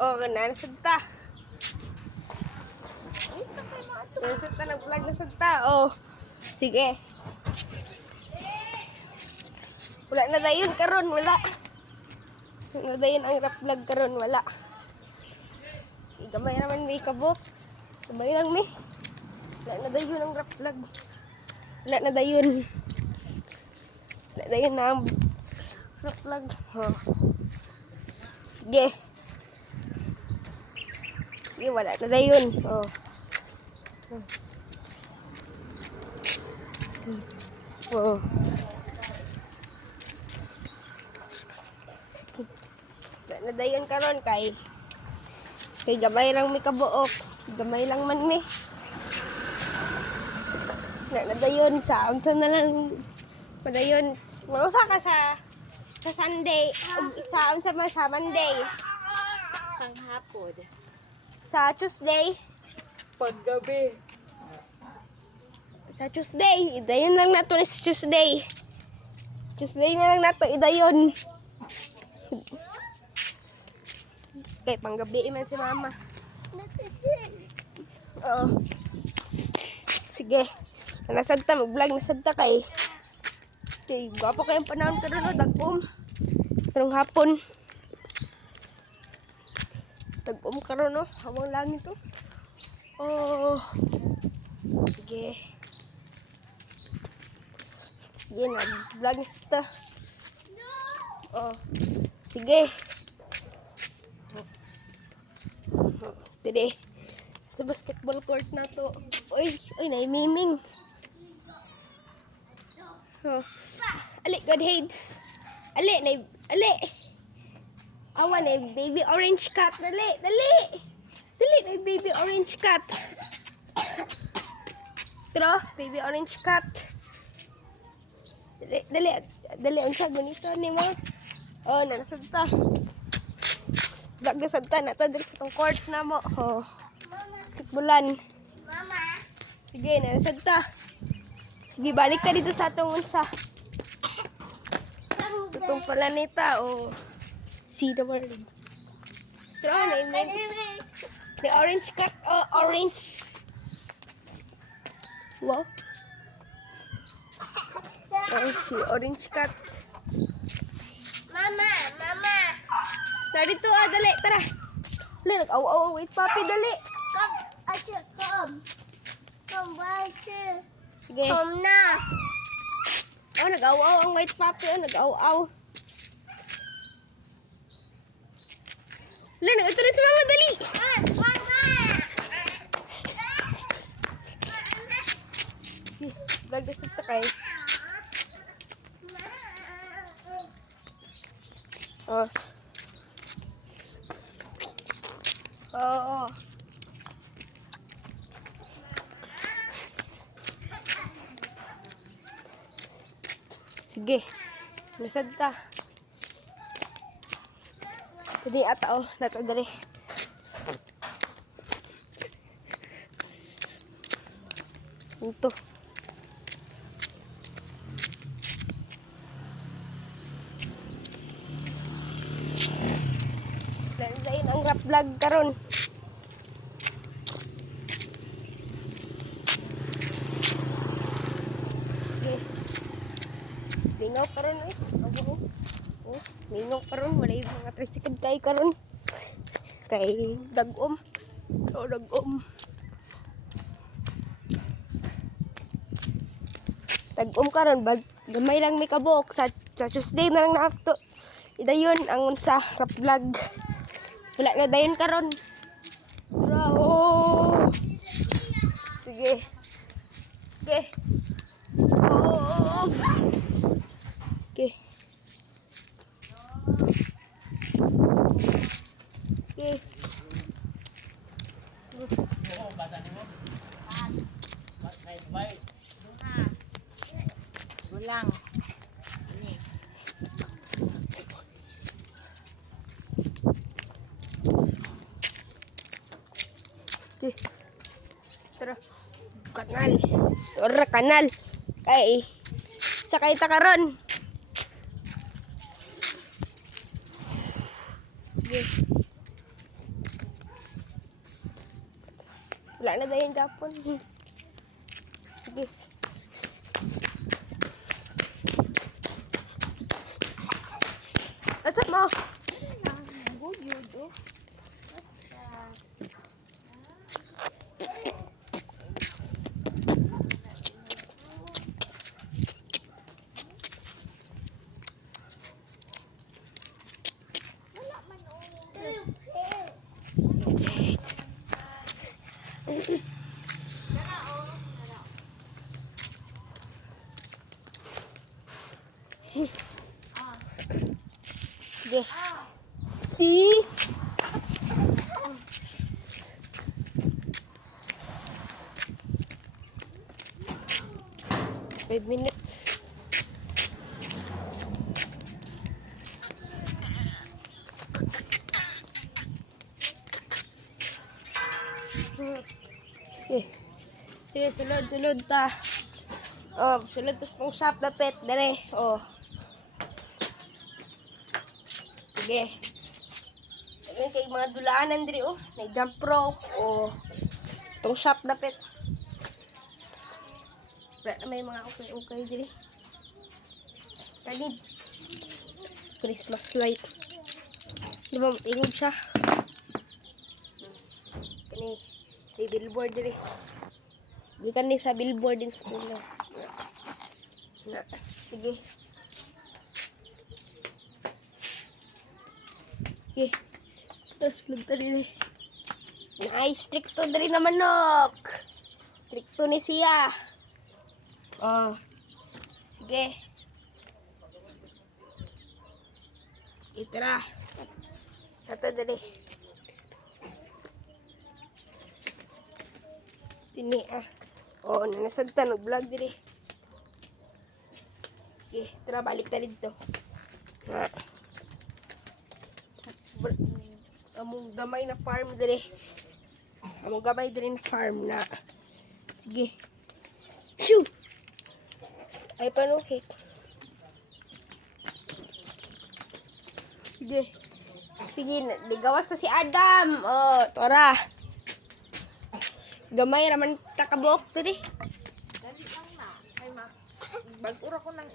Oh, nasad ta. Nasad ta, nag-vlog nasad ta. Oh, sige. Wala na dayon karon, wala. Wala na dayon ang rap vlog karon, wala. Gamay naman may kabok. Gamay lang mi. Wala na dayon ang rap vlog. Wala na dayon. Wala dayon na ang rap vlog. Oh. Sige. Sige, wala na dayon. Oh. Oh. Wala na dayon karon kay gamay lang mi kabuok. Gamay lang man mi. Wala na dayon sa unsa na lang padayon. Mausa ka sa Sunday, sa unsa man sa Monday. Sang hapon. Sa Tuesday, Paggabi. sa Tuesday, idayon lang nato ni sa Tuesday. Tuesday na lang nato idayon. Kay panggabi man si mama. Oo. Sige. Nasad ta, mag-vlog nasad ta kay. Kay gwapo kayong panahon karon o dagom. Karong hapon. Dagom karon o, hawang langit o. Oh. Sige. Sige na, vlog nasad ta. Oh. Sige. Tede. Sa basketball court na to. Uy, naimiming. Oh. Ali, God heads. Ali. Awan baby orange cat. Dali. Dali, baby orange cat. Tro, baby orange cat. Dali, unsa gunito ni mo? Oh, nasad ta. Nasad ta na ta diri sa tong court na mo. Oh. Bulan. Mama. Sige, nasad ta. Sige, balik ka dito sa atong unsa. Itong planeta o see the world. So, the orange cat, orange. Wow. Si orange cat. Mama. Dito dali, tara. Dali, nag-aw-aw, wait, papi, dali. Come, Asya, come. Come, Asya. Sige. Come na. Oh, nag-aw-aw ang white papi, nag-aw-aw. Dali, nag-ito rin si mama, dali. Mama. Vlog na sa takay. Oh. Oo. Sige. Nasad ta. Dili ata oh, nato diri. Ito. Landain ang rap vlog karon. Okay. Lingaw karon eh. Oh, lingaw karon, wala yung mga tricycle kay karon. Kay dagom. Oh, dagom. Dagom karon, gamay lang may kabok sa Tuesday na lang nato. Idayon ang sa rap vlog. Wala na dayon karon. Bravo. Sige. Oh. Okay. Okay. Gulang. Ini. Okay. Tara kanal. Kay sakay ta karon. Sige. Wala na dayon Japon. Sige. Asa mo? Good, you do. Wala man Sige. See? 5 minutes. Okay. Sige, sulod ta. Oh, sulod ta sa shop na pet dere. Oh. Sige. Ayan kay mga dulaanan diri oh. May jump rope. Oh. Itong shop na pet. Wala na may mga okay diri. Kanid. Christmas light. Diba, ingod siya. Kani, may billboard diri. Gikan ni sa billboard din sa tulo. Na, sige. Okay. Tapos lunta diri. Nice, stricto diri na manok. Stricto ni siya. Oh. Sige. Itara. Tata dali. Tini ah. Oh, nanasad ta vlog diri. Okay, tara balik ta dito. Ha. Among gamay na farm diri. Among gamay diri na farm na. Sige. Shoo. Ay panukit. Sige. Sige, ligawas na si Adam. Oh, tora. Gamay raman takabuok diri. Dali lang na. Ay, mag-ura ko ng